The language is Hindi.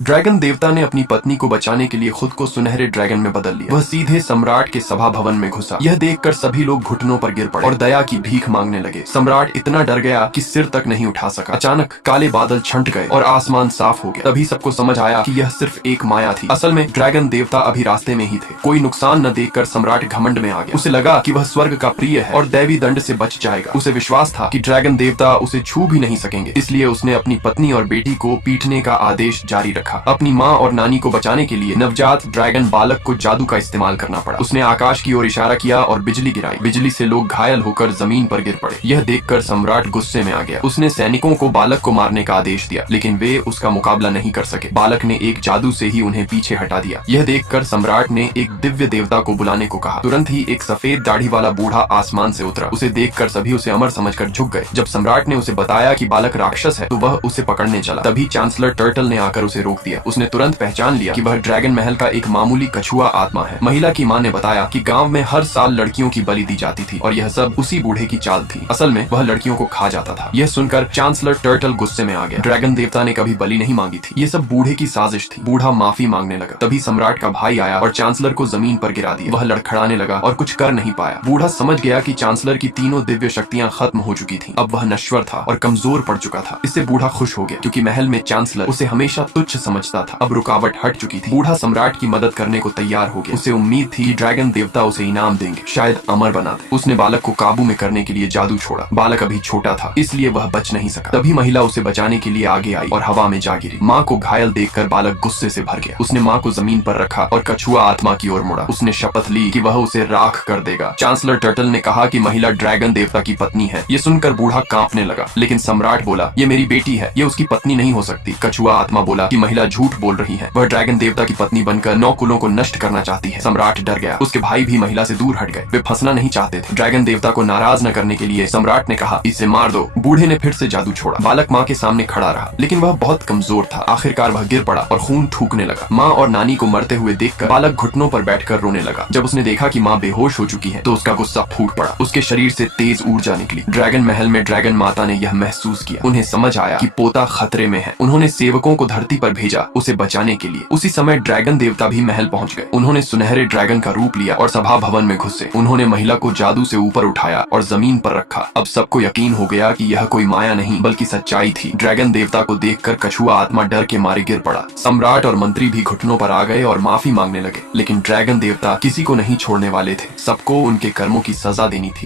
ड्रैगन देवता ने अपनी पत्नी को बचाने के लिए खुद को सुनहरे ड्रैगन में बदल लिया। वह सीधे सम्राट के सभा भवन में घुसा। यह देखकर सभी लोग घुटनों पर गिर पड़े और दया की भीख मांगने लगे। सम्राट इतना डर गया कि सिर तक नहीं उठा सका। अचानक काले बादल छंट गए और आसमान साफ हो गया। तभी सबको समझ आया कि यह सिर्फ एक माया थी। असल में ड्रैगन देवता अभी रास्ते में ही थे। कोई नुकसान न देखकर सम्राट घमंड में आ गया। उसे लगा कि वह स्वर्ग का प्रिय है और दैवी दंड से बच जाएगा। उसे विश्वास था कि ड्रैगन देवता उसे छू भी नहीं सकेंगे। इसलिए उसने अपनी पत्नी और बेटी को पीटने का आदेश जारी रखा। अपनी माँ और नानी को बचाने के लिए नवजात ड्रैगन बालक को जादू का इस्तेमाल करना पड़ा। उसने आकाश की ओर इशारा किया और बिजली गिराई। बिजली से लोग घायल होकर जमीन पर गिर पड़े। यह देखकर सम्राट गुस्से में आ गया। उसने सैनिकों को बालक को मारने का आदेश दिया, लेकिन वे उसका मुकाबला नहीं कर सके। बालक ने एक जादू से ही उन्हें पीछे हटा दिया। यह देखकर सम्राट ने एक दिव्य देवता को बुलाने को कहा। तुरंत ही एक सफेद दाढ़ी वाला बूढ़ा आसमान से उतरा। उसे देखकर सभी उसे अमर समझकर झुक गए। जब सम्राट ने उसे बताया कि बालक राक्षस है तो वह उसे पकड़ने चला। तभी चांसलर टर्टल ने आकर उसे रोक दिया। उसने तुरंत पहचान लिया कि वह ड्रैगन महल का एक मामूली कछुआ आत्मा है। महिला की मां ने बताया कि गांव में हर साल लड़कियों की बलि दी जाती थी और यह सब उसी बूढ़े की चाल थी। असल में वह लड़कियों को खा जाता था। यह सुनकर चांसलर टर्टल गुस्से में आ गया। ड्रैगन देवता ने कभी बलि नहीं मांगी थी। ये सब बूढ़े की साजिश थी। बूढ़ा माफी मांगने लगा। तभी सम्राट का भाई आया और चांसलर को जमीन पर गिरा दिया। वह लड़खड़ाने लगा और कुछ कर नहीं पाया। बूढ़ा समझ गया कि चांसलर की तीनों दिव्य शक्तियां खत्म हो चुकी थी। अब वह नश्वर था और कमजोर पड़ चुका था। इससे बूढ़ा खुश हो गया क्योंकि महल में चांसलर उसे हमेशा तुच्छ समझता था। अब रुकावट हट चुकी थी। बूढ़ा सम्राट की मदद करने को तैयार हो गया। उसे उम्मीद थी कि ड्रैगन देवता उसे इनाम देंगे, शायद अमर बना दे। उसने बालक को काबू में करने के लिए जादू छोड़ा। बालक अभी छोटा था, इसलिए वह बच नहीं सका। तभी महिला उसे बचाने के लिए आगे आई और हवा में जा गिरी। माँ को घायल देखकर बालक गुस्से से भर गया। उसने माँ को जमीन पर रखा और कछुआ आत्मा की ओर मुड़ा। उसने शपथ ली कि वह उसे राख कर देगा। चांसलर टर्टल ने कहा कि महिला ड्रैगन देवता की पत्नी है। ये सुनकर बूढ़ा कांपने लगा, लेकिन सम्राट बोला, ये मेरी बेटी है, ये उसकी पत्नी नहीं हो सकती। कछुआ आत्मा बोला कि महिला झूठ बोल रही है। वह ड्रैगन देवता की पत्नी बनकर 9 कुलों को नष्ट करना चाहती है। सम्राट डर गया। उसके भाई भी महिला से दूर हट गए। वे फंसना नहीं चाहते थे। ड्रैगन देवता को नाराज न करने के लिए सम्राट ने कहा, इसे मार दो। बूढ़े ने फिर से जादू छोड़ा। बालक माँ के सामने खड़ा रहा, लेकिन वह बहुत कमजोर था। आखिरकार वह गिर पड़ा और खून थूकने लगा। माँ और नानी को मरते हुए देखकर बालक घुटनों पर बैठकर रोने लगा। जब उसने देखा कि माँ बेहोश हो चुकी है तो उसका गुस्सा फूट पड़ा। उसके शरीर से तेज ऊर्जा निकली। ड्रैगन महल में ड्रैगन माता ने यह महसूस किया। उन्हें समझ आया कि पोता खतरे में है। उन्होंने सेवकों को धरती पर भेजा उसे बचाने के लिए। उसी समय ड्रैगन देवता भी महल पहुंच गए। उन्होंने सुनहरे ड्रैगन का रूप लिया और सभा भवन में घुसे। उन्होंने महिला को जादू से ऊपर उठाया और जमीन पर रखा। अब सबको यकीन हो गया कि यह कोई माया नहीं बल्कि सच्चाई थी। ड्रैगन देवता को देखकर कछुआ आत्मा डर के मारे गिर पड़ा। सम्राट और मंत्री भी घुटनों पर आ गए और माफी मांगने लगे, लेकिन ड्रैगन देवता किसी को नहीं छोड़ने वाले थे। सबको उनके कर्मों की सजा देनी थी।